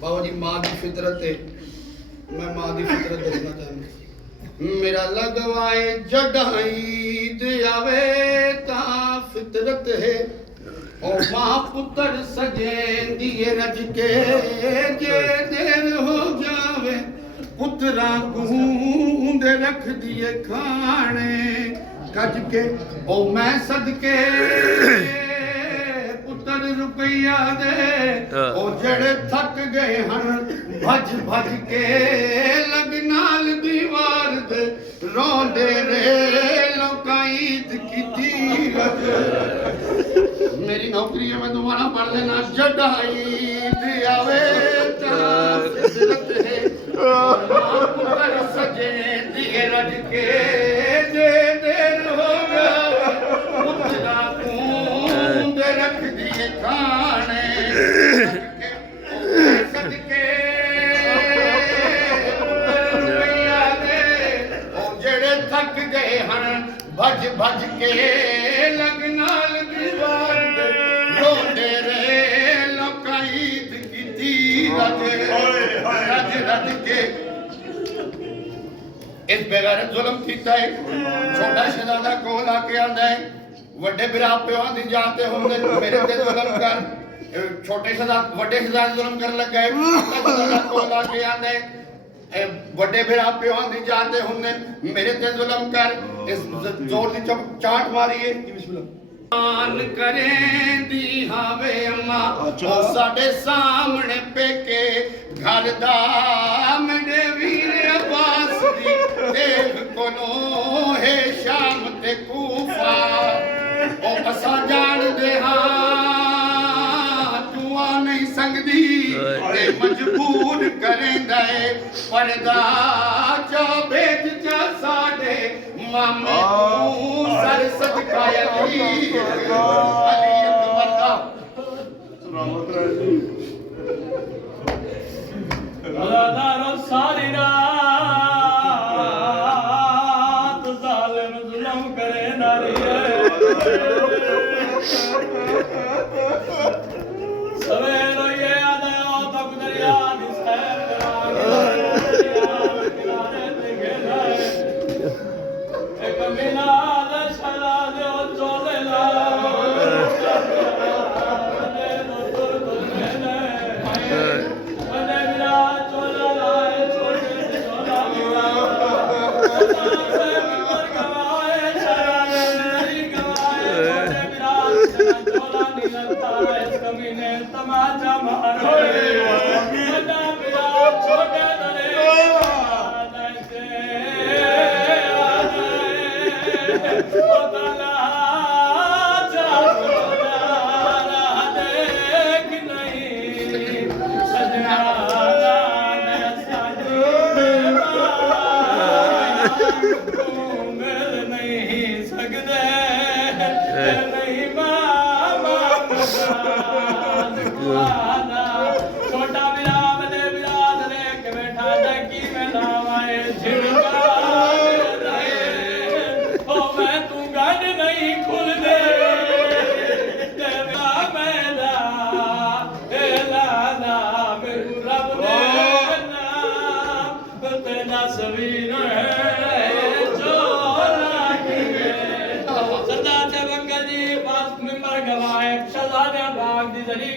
बाबा जी माँ की फितरत है, मैं माँ की फितरत दसना चाहूँगा। मेरा लगवाए जड़ाई आवे ता फितरत है, ओ माँ पुत्र सजे दिए रज के, जे देर हो जावे पुत्रा गूंद रख दिए खाने कज के, ओ मैं सदके रुपया दे ओ जड़े थक गए हैं भज भज के, लगनाल दीवार दे रोंदे रे लोका ईद की मेरी नौकरी है, मैं दोबारा पढ़ लेना। जड़ाई आवे फितरत है, पुत्र सजे दिए रज के, जे देर हो जाए पुत्रा गूंद रख दिए खाने सदके रुपया दे ओ जेड़े थक गए हैं भज भज के, लगनाल दीवार दे रोंदे रे लोका ईद कीती रज रज के। इस बेगैरत जुल्म कीता है, छोटा शहजादा कोल आके आंदा है, वड्डे बिरा प्यों दी जाते होंगे मेरे ते जुल्म कर, छोटे शहजादा वड्डे शहजादे जुल्म कर लग गए, छोटा शहजादा कोल आके आंदा है, वड्डे बिरा प्यों दी जाते होंगे मेरे ते जुल्म कर। इस जोर दी चाट मारिए मान करें दी हावे अम्मा ओ साडे सामने पेके घर दा मेरे वीर अब्बास दी देख कोलो है शाम ते कूफा, ओ असा जान दे हां तू आ नहीं सकदी ते मजबूर करेंदा है पर्दा जो भेज जा साडे मामे तू सर सदका अली अकबर दा रोज़ादारो सारी रात ज़ालिम जुल्म करे नारी सवेरो ये आदे ओ तक दरिया दी सैर करांगे किनारे ते गेला एक मिनाल शरा दे ओ चोले ला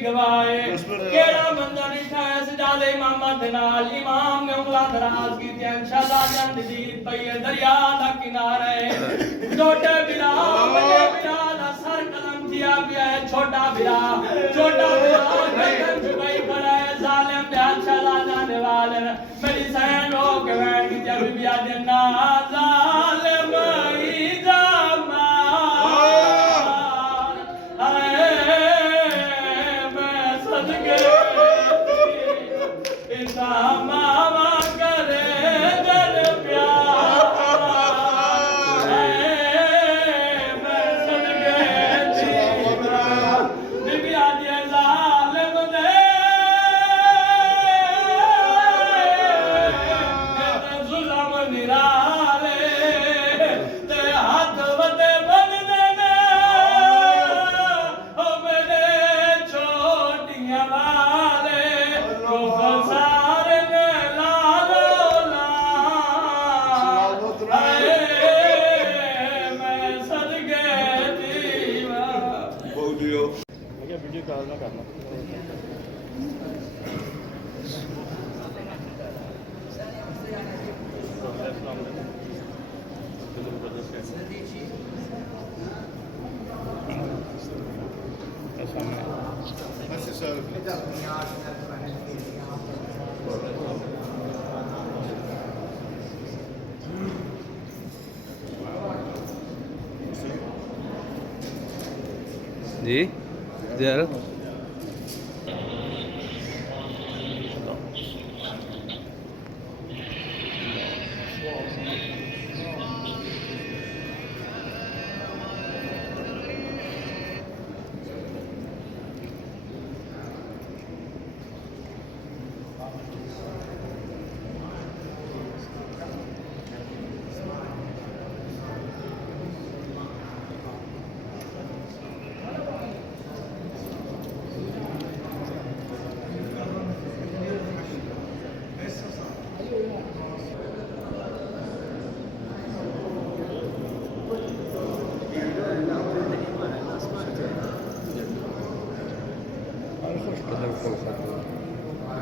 गवाए केड़ा बंदा नहीं वाले इमामां दे नाल इमाम ने उंगलां दराज कीतियां शहजादियां दी दीद पई है दरिया दा किनारा है छोटे बिरा बड़े बिरा दा सर कलम किया पिया है छोटा बिरा गर्दन झुकाई खड़ा है जालिम दे हाथ शहजादियां दे वाल मेरी सैन रोक के बैठ गई जब बिया दे ना जालिम ही जामा मामा करे दर प्यार मैं सदके जीवा बिबिया दे जालिम दे जुल्म निराले ते हाथ वदे बनदे ने ओ मेरे छोटियां वाले वीडियो कॉल ना करना जी दियार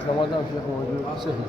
رمضان شيخ موجود سهل